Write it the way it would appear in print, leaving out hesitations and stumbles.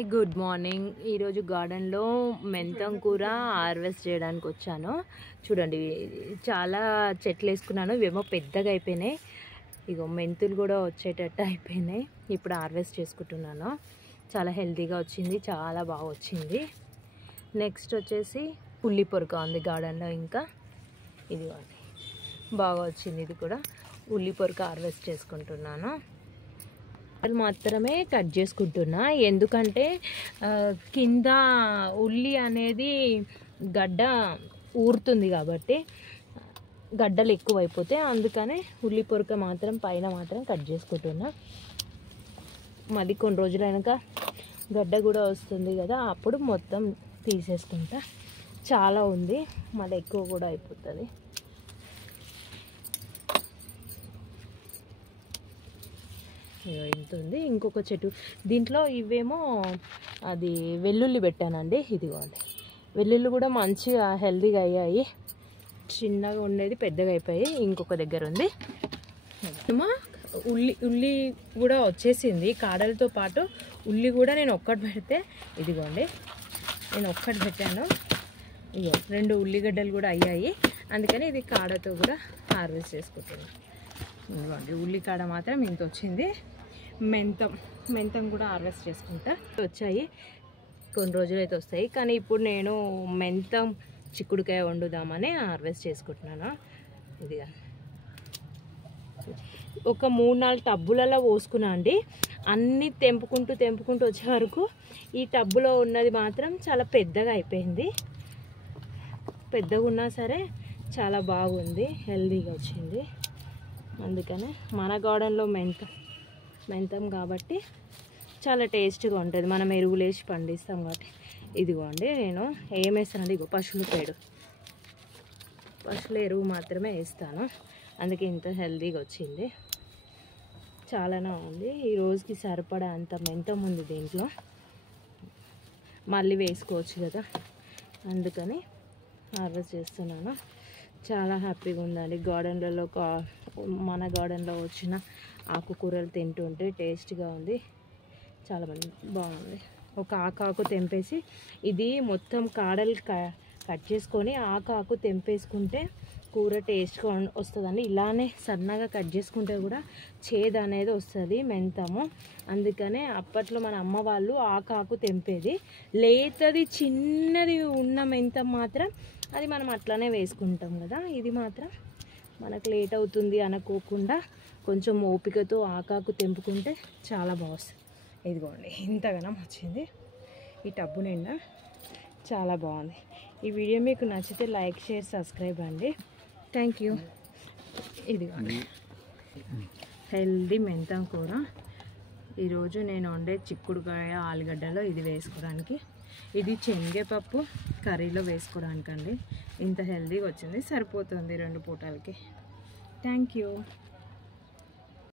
Good morning. ఈరోజు గార్డెన్లో మెంతం కూర హార్వెస్ట్ చేయడానికి వచ్చాను. చూడండి, చాలా చెట్లు వేసుకున్నాను, ఇవేమో పెద్దగా అయిపోయినాయి. ఇగో మెంతులు కూడా వచ్చేటట్టు అయిపోయినాయి. ఇప్పుడు హార్వెస్ట్ చేసుకుంటున్నాను. చాలా హెల్తీగా వచ్చింది, చాలా బాగా వచ్చింది. నెక్స్ట్ వచ్చేసి పుల్లి పొరక ఉంది గార్డెన్లో. ఇంకా ఇది బాగా వచ్చింది, ఇది కూడా ఉల్లి పొరక హార్వెస్ట్ చేసుకుంటున్నాను. మాత్రమే కట్ చేసుకుంటున్నా, ఎందుకంటే కింద ఉల్లి అనేది గడ్డ ఊరుతుంది కాబట్టి, గడ్డలు ఎక్కువైపోతే అందుకనే ఉల్లి పొరక మాత్రం పైన మాత్రం కట్ చేసుకుంటున్నా. మళ్ళీ కొన్ని రోజులైనాక గడ్డ కూడా వస్తుంది కదా, అప్పుడు మొత్తం తీసేసుకుంటా. చాలా ఉంది, మళ్ళీ ఎక్కువ కూడా అయిపోతుంది. ఇంత ఉంది. ఇంకొక చెట్టు దీంట్లో ఇవేమో అది వెల్లుల్లి పెట్టానండి. ఇదిగోండి, వెల్లుల్లి కూడా మంచిగా హెల్తీగా అయ్యాయి. చిన్నగా ఉండేది పెద్దగా అయిపోయాయి. ఇంకొక దగ్గర ఉంది. ఉల్లి కూడా వచ్చేసింది కాడలతో పాటు. ఉల్లి కూడా నేను ఒక్కటి పెడితే, ఇదిగోండి నేను ఒక్కటి పెట్టాను, ఇగో 2 ఉల్లిగడ్డలు కూడా అయ్యాయి. అందుకని ఇది కాడతో కూడా హార్వెస్ట్ చేసుకుంటున్నాను. ఇదిగోండి, ఉల్లి కాడ మాత్రం ఇంత వచ్చింది. మెంతం కూడా హార్వెస్ట్ చేసుకుంటా. వచ్చాయి, కొన్ని రోజులు అయితే వస్తాయి. కానీ ఇప్పుడు నేను మెంతం చిక్కుడుకాయ వండుదామని హార్వెస్ట్ చేసుకుంటున్నాను. ఇదిగా ఒక 3-4 టబ్బులలో పోసుకున్నా అండి. అన్నీ తెంపుకుంటూ వచ్చే వరకు ఈ టబ్బులో ఉన్నది మాత్రం చాలా పెద్దగా అయిపోయింది. పెద్దగా ఉన్నా సరే చాలా బాగుంది, హెల్తీగా వచ్చింది. అందుకనే మన గార్డెన్లో మెంతం కాబట్టి చాలా టేస్ట్గా ఉంటుంది. మనం ఎరువులు వేసి పండిస్తాం కాబట్టి. ఇదిగోండి, నేను ఏం వేస్తానండి, ఇగో పశువుల ఎరువు మాత్రమే వేస్తాను. అందుకే ఇంత హెల్తీగా వచ్చింది. చాలానే ఉంది. ఈ రోజుకి సరిపడా అంత మెంతం ఉంది దీంట్లో, మళ్ళీ వేసుకోవచ్చు కదా, అందుకని హార్వెస్ట్ చేస్తున్నాను. చాలా హ్యాపీగా ఉందండి. గార్డెన్లలో మన గార్డెన్లో వచ్చిన ఆకుకూరలు తింటుంటే టేస్ట్గా ఉంది, చాలా బాగుంది. ఒక ఆకు తెంపేసి, ఇది మొత్తం కాడలు కట్ చేసుకొని ఆకు తెంపేసుకుంటే కూర టేస్ట్గా వస్తుందండి. ఇలానే సన్నగా కట్ చేసుకుంటే కూడా చేదు అనేది వస్తుంది మెంతము. అందుకనే అప్పట్లో మన అమ్మ వాళ్ళు ఆకు తెంపేది. లేతది చిన్నది ఉన్న మెంతం మాత్రం అది మనం అట్లానే వేసుకుంటాం కదా. ఇది మాత్రం మనకు లేట్ అవుతుంది అనుకోకుండా కొంచెం ఓపికతో ఆకు తెంపుకుంటే చాలా బాగుంది. ఇదిగోండి, ఇంతగానం వచ్చింది ఈ టబ్బు నిండా. చాలా బాగుంది. ఈ వీడియో మీకు నచ్చితే లైక్, షేర్, సబ్స్క్రైబ్ అండి. Thank you. ఇదిగోండి, హెల్దీ మెంతం కూర. ఈరోజు నేను వండే చిక్కుడుకాయ ఆలుగడ్డలో ఇది వేసుకోవడానికి. ఇది శనగపప్పు కర్రీలో వేసుకోవడానికండి. ఇంత హెల్తీగా వచ్చింది, సరిపోతుంది 2 పూటలకి. Thank you.